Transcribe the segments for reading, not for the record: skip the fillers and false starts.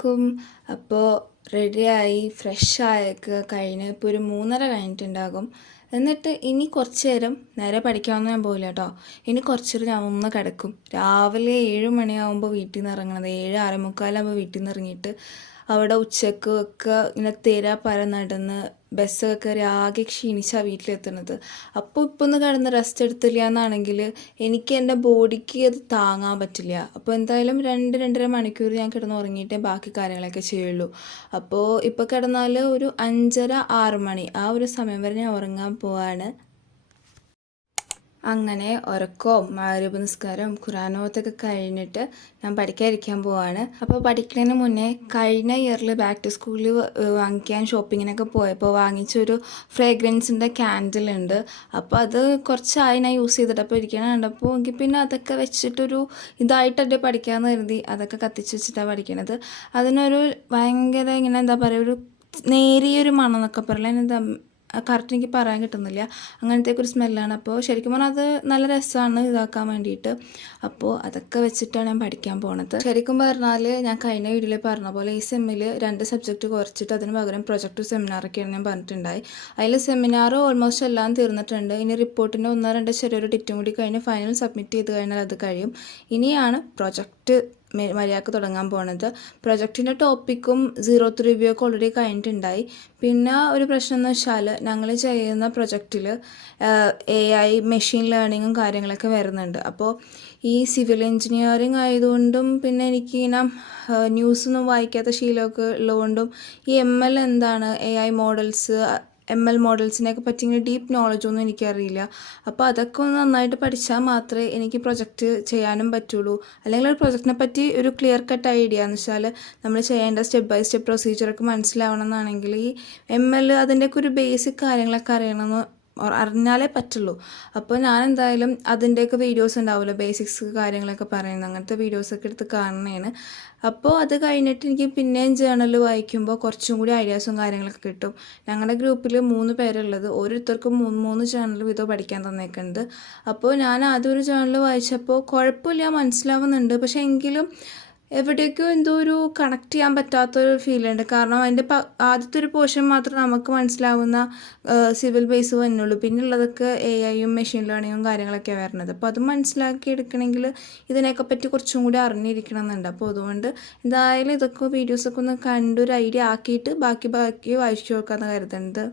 അസ്സലാമലൈക്കും. അപ്പോൾ റെഡിയായി ഫ്രഷായൊക്കെ കഴിഞ്ഞ് ഇപ്പോൾ ഒരു 3:30 കഴിഞ്ഞിട്ടുണ്ടാകും. എന്നിട്ട് ഇനി കുറച്ച് നേരെ പഠിക്കാമെന്ന് ഞാൻ പോയില്ല കേട്ടോ. ഇനി കുറച്ച് നേരം ഞാൻ ഒന്ന് കിടക്കും. രാവിലെ 7 മണിയാകുമ്പോൾ വീട്ടിൽ നിന്ന് ഇറങ്ങണത്, 7 6:45 വീട്ടിൽ നിന്ന് ഇറങ്ങിയിട്ട് അവിടെ ഉച്ചക്ക് ഒക്കെ ഇങ്ങനെ പര നടന്ന് ബസ്സൊക്കെ കയറി ആകെ ക്ഷീണിച്ചാണ് വീട്ടിലെത്തുന്നത്. അപ്പോൾ ഇപ്പോൾ ഒന്ന് കിടന്ന് റെസ്റ്റ് എടുത്തില്ല എന്നാണെങ്കിൽ എനിക്ക് എൻ്റെ ബോഡിക്ക് അത് താങ്ങാൻ പറ്റില്ല. അപ്പോൾ എന്തായാലും 2-2.5 മണിക്കൂർ ഞാൻ കിടന്ന് ഉറങ്ങിയിട്ടേ ബാക്കി കാര്യങ്ങളൊക്കെ ചെയ്യുള്ളൂ. അപ്പോൾ ഇപ്പോൾ കിടന്നാൽ ഒരു 5:30-6 മണി ആ ഒരു സമയം വരെ ഞാൻ ഉറങ്ങാൻ പോവാണ്. അങ്ങനെ ഉറക്കവും മഗ്‌രിബ് നിസ്കാരവും ഖുർആനോത്തൊക്കെ കഴിഞ്ഞിട്ട് ഞാൻ പഠിക്കാതിരിക്കാൻ പോവാണ്. അപ്പോൾ പഠിക്കുന്നതിന് മുന്നേ കഴിഞ്ഞ ഇയറിൽ ബാക്ക് ടു സ്കൂളിൽ വാങ്ങിക്കാൻ ഷോപ്പിങ്ങിനൊക്കെ പോയപ്പോൾ വാങ്ങിച്ചൊരു ഫ്രേഗ്രൻസിൻ്റെ ക്യാൻഡിലുണ്ട്. അപ്പോൾ അത് കുറച്ചായി ഞാൻ യൂസ് ചെയ്തിട്ട് അപ്പോൾ ഇരിക്കണം കണ്ടപ്പോൾ എനിക്ക് പിന്നെ അതൊക്കെ വെച്ചിട്ടൊരു ഇതായിട്ടല്ലേ പഠിക്കാമെന്ന് കരുതി അതൊക്കെ കത്തിച്ച് വെച്ചിട്ടാണ് പഠിക്കണത്. അതിനൊരു ഭയങ്കര ഇങ്ങനെ എന്താ പറയുക, ഒരു നേരിയൊരു മണം എന്നൊക്കെ പറയില്ല, എന്താ കറക്റ്റ് എനിക്ക് പറയാൻ കിട്ടുന്നില്ല, അങ്ങനത്തേക്കൊരു സ്മെല്ലാണ്. അപ്പോൾ ശരിക്കും പറഞ്ഞാൽ അത് നല്ല രസമാണ് ഇതാക്കാൻ വേണ്ടിയിട്ട്. അപ്പോൾ അതൊക്കെ വെച്ചിട്ടാണ് ഞാൻ പഠിക്കാൻ പോണത്. ശരിക്കും പറഞ്ഞാൽ ഞാൻ കഴിഞ്ഞ വീഡിയോയിൽ പറഞ്ഞ പോലെ ഈ സെമ്മിൽ 2 സബ്ജക്റ്റ് കുറച്ചിട്ട് അതിന് പകരം പ്രൊജക്റ്റ് സെമിനാറൊക്കെയാണ് ഞാൻ പറഞ്ഞിട്ടുണ്ടായി. അതിൽ സെമിനാർ ഓൾമോസ്റ്റ് എല്ലാം തീർന്നിട്ടുണ്ട്. ഇനി റിപ്പോർട്ടിൻ്റെ 1-2 ചെറിയൊരു ടിറ്റും കൂടി കഴിഞ്ഞ് ഫൈനൽ സബ്മിറ്റ് ചെയ്ത് കഴിഞ്ഞാൽ അത് കഴിയും. ഇനിയാണ് പ്രൊജക്റ്റ് മര്യാദക്ക് തുടങ്ങാൻ പോണത്. പ്രൊജക്റ്റിൻ്റെ ടോപ്പിക്കും 0th റിവ്യൂ ഒക്കെ ഓൾറെഡി കഴിഞ്ഞിട്ടുണ്ടായി. പിന്നെ ഒരു പ്രശ്നം എന്ന് വെച്ചാൽ ഞങ്ങൾ ചെയ്യുന്ന പ്രൊജക്റ്റിൽ AI മെഷീൻ ലേണിങ്ങും കാര്യങ്ങളൊക്കെ വരുന്നുണ്ട്. അപ്പോൾ ഈ സിവിൽ എഞ്ചിനീയറിങ് ആയതുകൊണ്ടും പിന്നെ എനിക്കിങ്ങനെ ന്യൂസൊന്നും വായിക്കാത്ത ശീലമൊക്കെ ഉള്ളതുകൊണ്ടും ഈ ML എന്താണ്, AI മോഡൽസ്, ML മോഡൽസിനെയൊക്കെ പറ്റി ഇങ്ങനെ ഡീപ്പ് നോളജൊന്നും എനിക്കറിയില്ല. അപ്പോൾ അതൊക്കെ ഒന്ന് നന്നായിട്ട് പഠിച്ചാൽ മാത്രമേ എനിക്ക് പ്രൊജക്റ്റ് ചെയ്യാനും പറ്റുള്ളൂ. അല്ലെങ്കിൽ ഒരു പ്രൊജക്റ്റിനെ പറ്റി ഒരു ക്ലിയർ കട്ട് ഐഡിയ എന്ന് വെച്ചാൽ നമ്മൾ ചെയ്യേണ്ട സ്റ്റെപ്പ് ബൈ സ്റ്റെപ്പ് പ്രൊസീജിയറൊക്കെ മനസ്സിലാവണം എന്നാണെങ്കിൽ ഈ ML അതിൻ്റെയൊക്കെ ഒരു ബേസിക് കാര്യങ്ങളൊക്കെ അറിഞ്ഞാലേ പറ്റുള്ളൂ. അപ്പോൾ ഞാൻ എന്തായാലും അതിൻ്റെയൊക്കെ വീഡിയോസ് ഉണ്ടാവുമല്ലോ, ബേസിക്സ് കാര്യങ്ങളൊക്കെ പറയുന്നത്, അങ്ങനത്തെ വീഡിയോസൊക്കെ എടുത്ത് കാണണേന്. അപ്പോൾ അത് കഴിഞ്ഞിട്ട് എനിക്ക് പിന്നെയും ജേണൽ വായിക്കുമ്പോൾ കുറച്ചും കൂടി ഐഡിയാസും കാര്യങ്ങളൊക്കെ കിട്ടും. ഞങ്ങളുടെ ഗ്രൂപ്പിൽ 3 പേരുള്ളത്, ഓരോരുത്തർക്കും 3 ജേണൽ വീതം പഠിക്കാൻ തന്നേക്കുന്നുണ്ട്. അപ്പോൾ ഞാൻ ആദ്യം ഒരു ജേണൽ വായിച്ചപ്പോൾ കുഴപ്പമില്ല, മനസ്സിലാവുന്നുണ്ട്. പക്ഷേ എങ്കിലും എവിടേക്കോ എന്തോ ഒരു കണക്ട് ചെയ്യാൻ പറ്റാത്തൊരു ഫീലുണ്ട്. കാരണം അതിൻ്റെ ആദ്യത്തെ ഒരു പോർഷൻ മാത്രം നമുക്ക് മനസ്സിലാവുന്ന സിവിൽ ബേസ് തന്നെയുള്ളൂ. പിന്നെ ഉള്ളതൊക്കെ AIയും മെഷീൻ ലേണിങ്ങും കാര്യങ്ങളൊക്കെ വരുന്നത്. അപ്പോൾ അത് മനസ്സിലാക്കി എടുക്കണമെങ്കിൽ ഇതിനെയൊക്കെ പറ്റി കുറച്ചും കൂടി അറിഞ്ഞിരിക്കണം എന്നുണ്ട്. അപ്പോൾ അതുകൊണ്ട് എന്തായാലും ഇതൊക്കെ വീഡിയോസൊക്കെ ഒന്ന് കണ്ടൊരു ഐഡിയ ആക്കിയിട്ട് ബാക്കി വായിച്ചു നോക്കാമെന്ന് കരുതുന്നത്.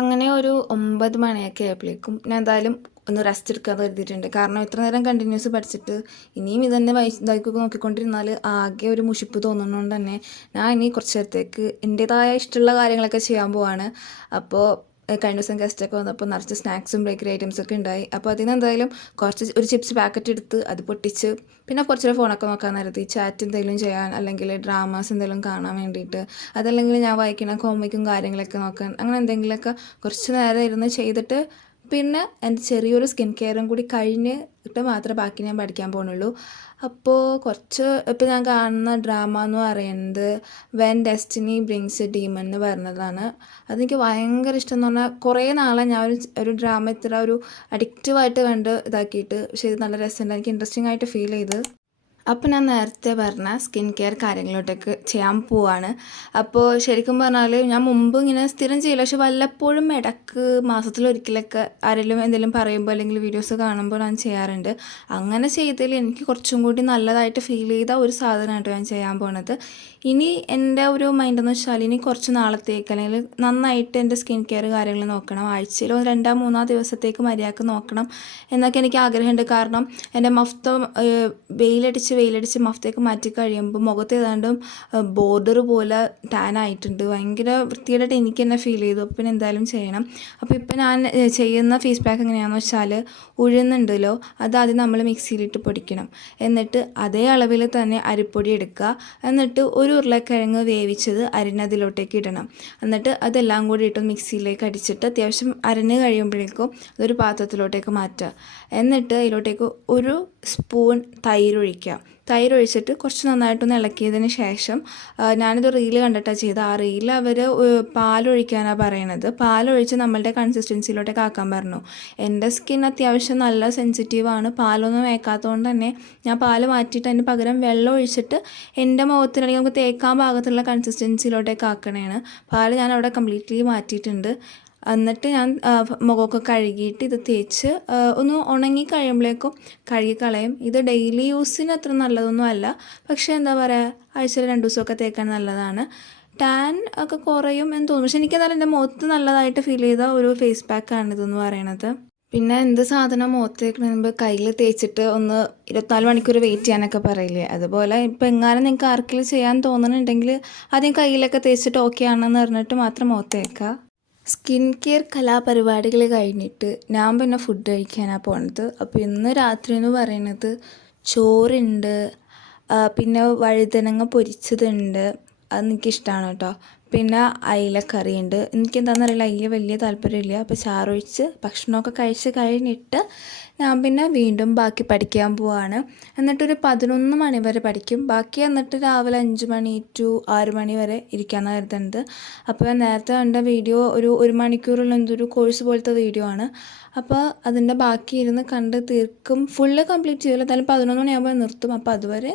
അങ്ങനെ ഒരു 9 മണിയൊക്കെ ആയപ്പോഴേക്കും ഞാൻ എന്തായാലും ഒന്ന് റെസ്റ്റ് എടുക്കാമെന്ന് കരുതിയിട്ടുണ്ട്. കാരണം ഇത്ര നേരം കണ്ടിന്യൂസ് പഠിച്ചിട്ട് ഇനിയും ഇതന്നെ ഇതാക്കൊക്കെ നോക്കിക്കൊണ്ടിരുന്നാൽ ആകെ ഒരു മുഷിപ്പ് തോന്നുന്നതുകൊണ്ട് തന്നെ ഞാൻ ഇനി കുറച്ച് നേരത്തേക്ക് എൻ്റേതായ ഇഷ്ടമുള്ള കാര്യങ്ങളൊക്കെ ചെയ്യാൻ പോവാണ്. അപ്പോൾ കഴിഞ്ഞ ദിവസം ഗസ്റ്റൊക്കെ വന്നപ്പോൾ നിറച്ച് സ്നാക്സും ബേക്കറി ഐറ്റംസൊക്കെ ഉണ്ടായി. അപ്പോൾ അതിന് എന്തായാലും ഒരു ചിപ്സ് പാക്കറ്റ് എടുത്ത് അത് പൊട്ടിച്ച് പിന്നെ കുറച്ച് ഫോണൊക്കെ നോക്കാൻ കരുതി, ചാറ്റ് എന്തെങ്കിലും ചെയ്യാൻ അല്ലെങ്കിൽ ഡ്രാമാസ് എന്തെങ്കിലും കാണാൻ വേണ്ടിയിട്ട്, അതല്ലെങ്കിൽ ഞാൻ വായിക്കുന്ന കോമിക്കും കാര്യങ്ങളൊക്കെ നോക്കാൻ, അങ്ങനെ എന്തെങ്കിലുമൊക്കെ കുറച്ച് നേരം ഇരുന്ന് ചെയ്തിട്ട് പിന്നെ എൻ്റെ ചെറിയൊരു സ്കിൻ കെയറും കൂടി കഴിഞ്ഞിട്ട് മാത്രമേ ബാക്കി ഞാൻ പഠിക്കാൻ പോകുന്നുള്ളൂ. അപ്പോൾ ഇപ്പോൾ ഞാൻ കാണുന്ന ഡ്രാമ എന്ന് പറയുന്നത് when destiny brings A demon എന്ന് പറയുന്നതാണ്. അതെനിക്ക് ഭയങ്കര ഇഷ്ടം എന്ന് പറഞ്ഞാൽ കുറേ നാളെ ഞാൻ ഒരു ഡ്രാമ ഇത്ര ഒരു അഡിക്റ്റീവായിട്ട് കണ്ട് ഇതാക്കിയിട്ട്, പക്ഷേ ഇത് നല്ല രസമുണ്ട്, എനിക്ക് ഇൻട്രസ്റ്റിംഗ് ആയിട്ട് ഫീൽ ചെയ്ത്. അപ്പോൾ ഞാൻ നേരത്തെ പറഞ്ഞ സ്കിൻ കെയർ കാര്യങ്ങളിലോട്ടൊക്കെ ചെയ്യാൻ പോവാണ്. അപ്പോൾ ശരിക്കും പറഞ്ഞാൽ ഞാൻ മുമ്പ് ഇങ്ങനെ സ്ഥിരം ചെയ്യില്ല, പക്ഷെ വല്ലപ്പോഴും ഇടയ്ക്ക് മാസത്തിലൊരിക്കലൊക്കെ ആരെങ്കിലും എന്തെങ്കിലും പറയുമ്പോൾ അല്ലെങ്കിൽ വീഡിയോസ് കാണുമ്പോൾ ഞാൻ ചെയ്യാറുണ്ട്. അങ്ങനെ ചെയ്തതിൽ എനിക്ക് കുറച്ചും കൂടി നല്ലതായിട്ട് ഫീൽ ചെയ്ത ഒരു സാധനമായിട്ട് ഞാൻ ചെയ്യാൻ പോണത്. ഇനി എൻ്റെ ഒരു മൈൻഡെന്ന് വെച്ചാൽ ഇനി കുറച്ച് നാളത്തേക്ക് അല്ലെങ്കിൽ നന്നായിട്ട് എൻ്റെ സ്കിൻ കെയർ കാര്യങ്ങൾ നോക്കണം. ആഴ്ചയിൽ 2-3 ദിവസത്തേക്ക് മര്യാദക്ക് നോക്കണം എന്നൊക്കെ എനിക്ക് ആഗ്രഹമുണ്ട്. കാരണം എൻ്റെ മഫ്ത വെയിലടിച്ച് മഫ്തയൊക്കെ മാറ്റി കഴിയുമ്പോൾ മുഖത്ത് ഏതാണ്ടും ബോർഡർ പോലെ ടാൻ ആയിട്ടുണ്ട്. ഭയങ്കര വൃത്തിയായിട്ട് എനിക്ക് തന്നെ ഫീൽ ചെയ്തു. അപ്പോൾ പിന്നെ എന്തായാലും ചെയ്യണം. അപ്പോൾ ഇപ്പോൾ ഞാൻ ചെയ്യുന്ന ഫേസ് പാക്ക് എങ്ങനെയാണെന്ന് വെച്ചാൽ ഉഴുന്നുണ്ടല്ലോ, അതാദ്യം നമ്മൾ മിക്സിയിലിട്ട് പൊടിക്കണം. എന്നിട്ട് അതേ അളവിൽ തന്നെ അരിപ്പൊടി എടുക്കുക. എന്നിട്ട് ഒരു ഉരുളക്കിഴങ്ങ് വേവിച്ചത് അരിഞ്ഞതിലോട്ടേക്ക് ഇടണം. എന്നിട്ട് അതെല്ലാം കൂടി ഇട്ട് മിക്സിയിലേക്ക് അടിച്ചിട്ട് അത്യാവശ്യം അരഞ്ഞ് കഴിയുമ്പോഴേക്കും അതൊരു പാത്രത്തിലോട്ടേക്ക് മാറ്റുക. എന്നിട്ട് അതിലോട്ടേക്ക് ഒരു സ്പൂൺ തൈര് ഒഴിക്കുക. തൈര് ഒഴിച്ചിട്ട് കുറച്ച് നന്നായിട്ടൊന്ന് ഇളക്കിയതിന് ശേഷം ഞാനിത് റീല് കണ്ടിട്ടാണ് ചെയ്തത്. ആ റീല് അവർ പാലൊഴിക്കാനാണ് പറയണത്. പാലൊഴിച്ച് നമ്മളുടെ കൺസിസ്റ്റൻസിയിലോട്ടേക്ക് ആക്കാൻ പറഞ്ഞു. എൻ്റെ സ്കിൻ അത്യാവശ്യം നല്ല സെൻസിറ്റീവാണ്. പാലൊന്നും വേക്കാത്തതുകൊണ്ട് തന്നെ ഞാൻ പാല് മാറ്റിയിട്ട് അതിന് പകരം വെള്ളം ഒഴിച്ചിട്ട് എൻ്റെ മുഖത്തിനാണെങ്കിൽ നമുക്ക് തേക്കാൻ പാകത്തുള്ള കൺസിസ്റ്റൻസിയിലോട്ടേക്ക് ആക്കണേണ്. പാല് ഞാൻ അവിടെ കംപ്ലീറ്റ്ലി മാറ്റിയിട്ടുണ്ട്. എന്നിട്ട് ഞാൻ മുഖമൊക്കെ കഴുകിയിട്ട് ഇത് തേച്ച് ഒന്ന് ഉണങ്ങി കഴിയുമ്പോഴേക്കും കഴുകിക്കളയും. ഇത് ഡെയിലി യൂസിന് അത്ര നല്ലതൊന്നും അല്ല, പക്ഷേ എന്താ പറയുക, ആഴ്ചയിൽ 2 ദിവസമൊക്കെ തേക്കാൻ നല്ലതാണ്. ടാൻ ഒക്കെ കുറയും എന്ന് തോന്നും. പക്ഷെ എനിക്കെന്നാലും എൻ്റെ മുഖത്ത് നല്ലതായിട്ട് ഫീൽ ചെയ്ത ഒരു ഫേസ് പാക്കാണ് ഇതെന്ന് പറയണത്. പിന്നെ എന്ത് സാധനം മുഖത്ത് തേക്കണതിന് മുമ്പ് കയ്യിൽ തേച്ചിട്ട് ഒന്ന് 24 മണിക്കൂർ വെയിറ്റ് ചെയ്യാനൊക്കെ പറയില്ലേ, അതുപോലെ ഇപ്പം എങ്ങാനും നിങ്ങൾക്ക് ആർക്കെങ്കിലും ചെയ്യാൻ തോന്നുന്നുണ്ടെങ്കിൽ ആദ്യം കയ്യിലൊക്കെ തേച്ചിട്ട് ഓക്കെ ആണെന്ന് പറഞ്ഞിട്ട് മാത്രം മുഖത്ത് തേക്കുക. സ്കിൻ കെയർ കലാപരിപാടികൾ കഴിഞ്ഞിട്ട് ഞാൻ പിന്നെ ഫുഡ് കഴിക്കാനാണ് പോണത്. അപ്പോൾ ഇന്ന് രാത്രി എന്ന് പറയുന്നത് ചോറുണ്ട്, പിന്നെ വഴുതനങ്ങ പൊരിച്ചതുണ്ട്, അത് എനിക്കിഷ്ടമാണ് കേട്ടോ. പിന്നെ അയിലക്കറിയുണ്ട്. എനിക്കെന്താണെന്നറിയില്ല, അയില വലിയ താല്പര്യമില്ല. അപ്പോൾ ചാറൊഴിച്ച് ഭക്ഷണമൊക്കെ കഴിച്ച് കഴിഞ്ഞിട്ട് ഞാൻ പിന്നെ വീണ്ടും ബാക്കി പഠിക്കാൻ പോവാണ്. എന്നിട്ടൊരു 11 മണി വരെ പഠിക്കും. ബാക്കി എന്നിട്ട് രാവിലെ 5 മണി ടു 6 മണി വരെ ഇരിക്കാമെന്ന് കരുതുന്നുണ്ട്. അപ്പോൾ നേരത്തെ കണ്ട വീഡിയോ ഒരു മണിക്കൂറുള്ള എന്തൊരു കോഴ്സ് പോലത്തെ വീഡിയോ ആണ്. അപ്പോൾ അതിൻ്റെ ബാക്കി ഇരുന്ന് കണ്ട് തീർക്കും. ഫുള്ള് കംപ്ലീറ്റ് ചെയ്യില്ല, എന്തായാലും 11 മണിയാകുമ്പോൾ നിർത്തും. അപ്പോൾ അതുവരെ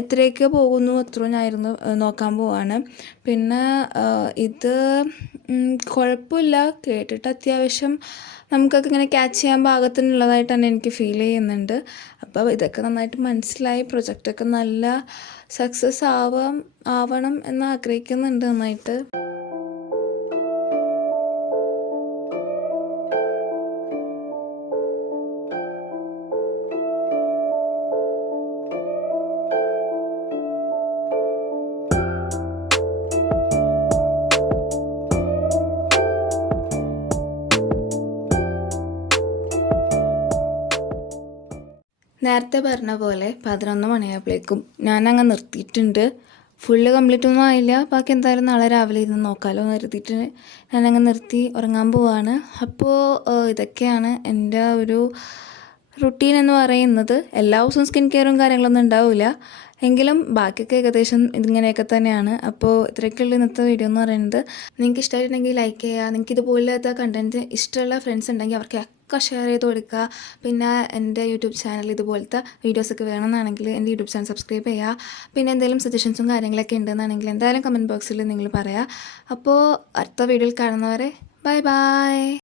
എത്രയൊക്കെ പോകുന്നു അത്രയും ഞാനിരുന്ന് നോക്കാൻ പോവാണ്. പിന്നെ ഇത് കുഴപ്പമില്ല, കേട്ടിട്ട് അത്യാവശ്യം നമുക്കൊക്കെ ഇങ്ങനെ ക്യാച്ച് ചെയ്യാൻ പാകത്തിനുള്ളതായിട്ട് തന്നെ എനിക്ക് ഫീൽ ചെയ്യുന്നുണ്ട്. അപ്പോൾ ഇതൊക്കെ നന്നായിട്ട് മനസ്സിലായി. പ്രൊജക്റ്റൊക്കെ നല്ല സക്സസ് ആവണം എന്ന് ആഗ്രഹിക്കുന്നുണ്ട് നന്നായിട്ട്. നേരത്തെ പറഞ്ഞ പോലെ 11 മണിയായപ്പോഴേക്കും ഞാനങ്ങ് നിർത്തിയിട്ടുണ്ട്. ഫുള്ള് കംപ്ലീറ്റ് ഒന്നും ആയില്ല, ബാക്കി എന്തായാലും നാളെ രാവിലെ ഇരുന്ന് നോക്കാമല്ലോ എന്ന് കരുതിയിട്ട് ഞാനങ്ങ് നിർത്തി ഉറങ്ങാൻ പോവാണ്. അപ്പോൾ ഇതൊക്കെയാണ് എൻ്റെ ഒരു റുട്ടീൻ എന്ന് പറയുന്നത്. എല്ലാ ദിവസവും സ്കിൻ കെയറും കാര്യങ്ങളൊന്നും ഉണ്ടാവില്ല, എങ്കിലും ബാക്കിയൊക്കെ ഏകദേശം ഇതിങ്ങനെയൊക്കെ തന്നെയാണ്. അപ്പോൾ ഇത്രയൊക്കെയുള്ള ഇന്നത്തെ വീഡിയോ എന്ന് പറയുന്നത്. നിങ്ങൾക്ക് ഇഷ്ടമായിട്ടുണ്ടെങ്കിൽ ലൈക്ക് ചെയ്യുക. നിങ്ങൾക്ക് ഇതുപോലത്തെ കണ്ടൻറ്റ് ഇഷ്ടമുള്ള ഫ്രണ്ട്സ് ഉണ്ടെങ്കിൽ അവർക്ക് ഷെയർ ചെയ്ത് കൊടുക്കുക. പിന്നെ എൻ്റെ യൂട്യൂബ് ചാനൽ ഇതുപോലത്തെ വീഡിയോസൊക്കെ വേണമെന്നാണെങ്കിൽ എൻ്റെ യൂട്യൂബ് ചാനൽ സബ്സ്ക്രൈബ് ചെയ്യുക. പിന്നെ എന്തെങ്കിലും സജഷൻസും കാര്യങ്ങളൊക്കെ ഉണ്ടെന്നാണെങ്കിൽ എന്തായാലും കമൻറ്റ് ബോക്സിൽ നിങ്ങൾ പറയുക. അപ്പോൾ അടുത്ത വീഡിയോയിൽ കാണുന്നവരെ ബൈ ബൈ.